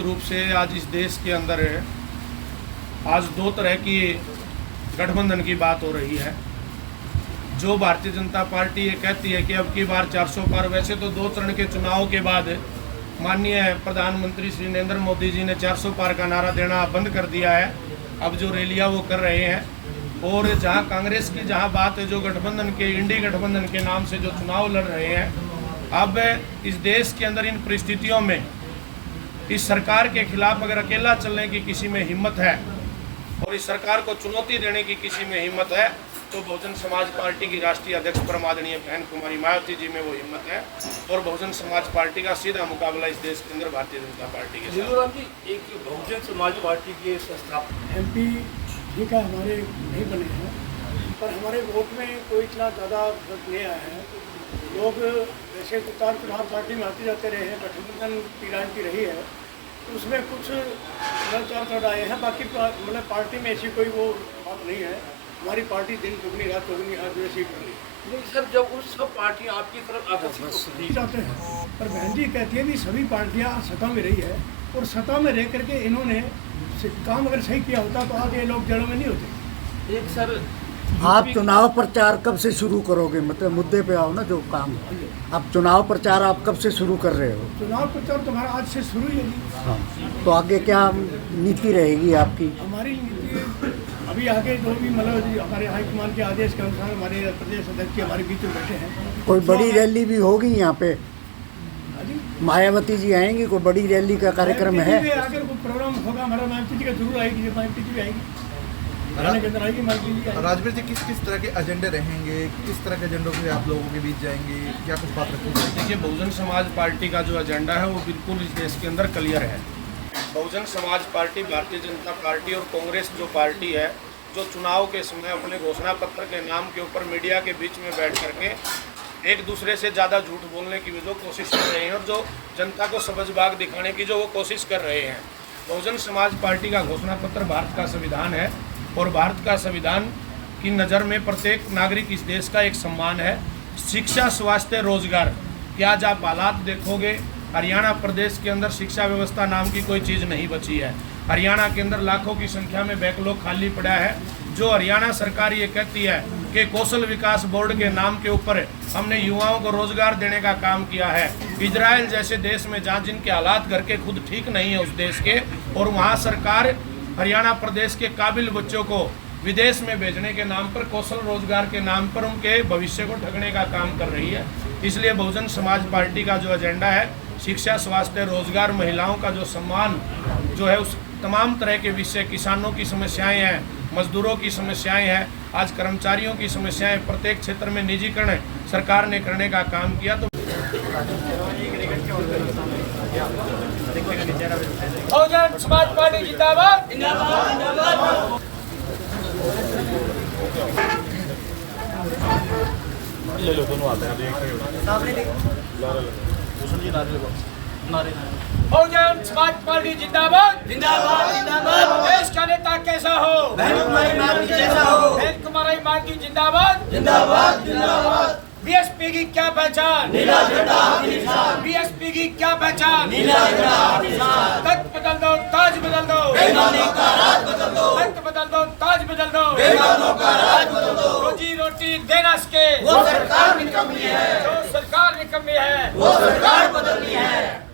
स्वाभाविक रूप से आज इस देश के अंदर आज दो तरह की गठबंधन की बात हो रही है। जो भारतीय जनता पार्टी ये कहती है कि अब की बार 400 पार, वैसे तो 2 चरण के चुनाव के बाद माननीय प्रधानमंत्री श्री नरेंद्र मोदी जी ने 400 पार का नारा देना बंद कर दिया है। अब जो रैलियां वो कर रहे हैं और जहां कांग्रेस की जहां बात है, जो गठबंधन के इंडी गठबंधन के नाम से जो चुनाव लड़ रहे हैं, अब इस देश के अंदर इन परिस्थितियों में इस सरकार के खिलाफ अगर अकेला चलने की किसी में हिम्मत है और इस सरकार को चुनौती देने की किसी में हिम्मत है तो बहुजन समाज पार्टी की राष्ट्रीय अध्यक्ष परमादरणीय बहन कुमारी मायावती जी में वो हिम्मत है और बहुजन समाज पार्टी का सीधा मुकाबला इस देश के अंदर भारतीय जनता पार्टी के साथ। जी, एक बहुजन समाज पार्टी के संस्थापक MP जी का हमारे नहीं बने हैं, पर हमारे वोट में कोई इतना ज़्यादा फर्क नहीं आया है। लोग वैसे उतार चढ़ाव पार्टी में आते जाते रहे हैं, गठबंधन की राजनीति रही है, तो उसमें कुछ उतार चढ़ाव आए हैं। बाकी मतलब पार्टी में ऐसी कोई वो बात नहीं है। हमारी पार्टी दिन दुगनी रात चौगुनी आज वैसे ही कर रही है। नहीं सर, जब उस सब पार्टियां आपकी तरफ आकर्षित होती चाहते हैं, पर बहन जी कहती है कि सभी पार्टियां सत्ता में रही है और सत्ता में रह करके इन्होंने काम अगर सही किया होता तो आज ये लोग जड़ों में नहीं होते। एक सर, आप चुनाव प्रचार कब से शुरू करोगे? मतलब मुद्दे पे आओ ना, जो काम आप चुनाव प्रचार आप कब से शुरू कर रहे हो? चुनाव प्रचार तुम्हारा आज से शुरू ही है जी। हाँ, तो आगे क्या नीति रहेगी आपकी? हमारी नीति अभी आगे जो भी मतलब हमारे हाईकमान के आदेश के अनुसार हमारे प्रदेश अध्यक्ष जी हमारे बीच में बैठे हैं। कोई बड़ी रैली भी होगी यहाँ पे? मायावती जी आएंगी? कोई बड़ी रैली का कार्यक्रम है? अगर कोई प्रोग्राम होगा हमारा मायावती जी का जरूर आएगी, जब मायावती जी भी आएगी के अंदर आएगी मायावती जी। राजवीर जी, किस किस तरह के एजेंडे रहेंगे, किस तरह के एजेंडों पे आप लोगों के बीच जाएंगे, क्या कुछ बात रखी जाएगी? देखिए, बहुजन समाज पार्टी का जो एजेंडा है वो बिल्कुल इस देश के अंदर क्लियर है। बहुजन समाज पार्टी, भारतीय जनता पार्टी और कांग्रेस जो पार्टी है, जो चुनाव के समय अपने घोषणा पत्र के नाम के ऊपर मीडिया के बीच में बैठ करके एक दूसरे से ज़्यादा झूठ बोलने की जो कोशिश कर रहे हैं और जो जनता को सबजबाग दिखाने की जो वो कोशिश कर रहे हैं। बहुजन समाज पार्टी का घोषणा पत्र भारत का संविधान है और भारत का संविधान की नज़र में प्रत्येक नागरिक इस देश का एक सम्मान है। शिक्षा, स्वास्थ्य, रोजगार की आज आप हालात देखोगे, हरियाणा प्रदेश के अंदर शिक्षा व्यवस्था नाम की कोई चीज़ नहीं बची है। हरियाणा के अंदर लाखों की संख्या में बैकलॉग खाली पड़ा है। जो हरियाणा सरकार ये कहती है कि कौशल विकास बोर्ड के नाम के ऊपर हमने युवाओं को रोजगार देने का काम किया है। इजराइल जैसे देश में जहाँ जिनके हालात घर के खुद ठीक नहीं है उस देश के, और वहाँ सरकार हरियाणा प्रदेश के काबिल बच्चों को विदेश में भेजने के नाम पर, कौशल रोजगार के नाम पर उनके भविष्य को ठगने का काम कर रही है। इसलिए बहुजन समाज पार्टी का जो एजेंडा है, शिक्षा, स्वास्थ्य, रोजगार, महिलाओं का जो सम्मान जो है, उस तमाम तरह के विषय, किसानों की समस्याएं हैं, मजदूरों की समस्याएं हैं, आज कर्मचारियों की समस्याएं, प्रत्येक क्षेत्र में निजीकरण सरकार ने करने का काम किया। तो बहुजन समाज पार्टी जिंदाबाद, जिंदाबाद। ले लो, दोनों आते हैं बहुजन समाज पार्टी जिंदाबाद, जिंदाबाद, जिंदाबाद। देश का नेता कैसा हो? बहन कुमारी मायावती जैसा हो। बहन कुमारी मायावती जिंदाबाद, जिंदाबाद, जिंदाबाद। बीएसपी की क्या पहचान? नीला झंडा हाथी निशान। बीएसपी की क्या पहचान? नीला झंडा हाथी निशान। तख्त बदल दो, ताज बदल दो, बेईमानों का राज बदल दो। तख्त बदल दो, ताज बदल दो, बेईमानों का राज बदल दो। रोजी रोटी देना सके वो सरकार निकम्मी है, जो सरकार निकम्मी है वो सरकार बदलनी है।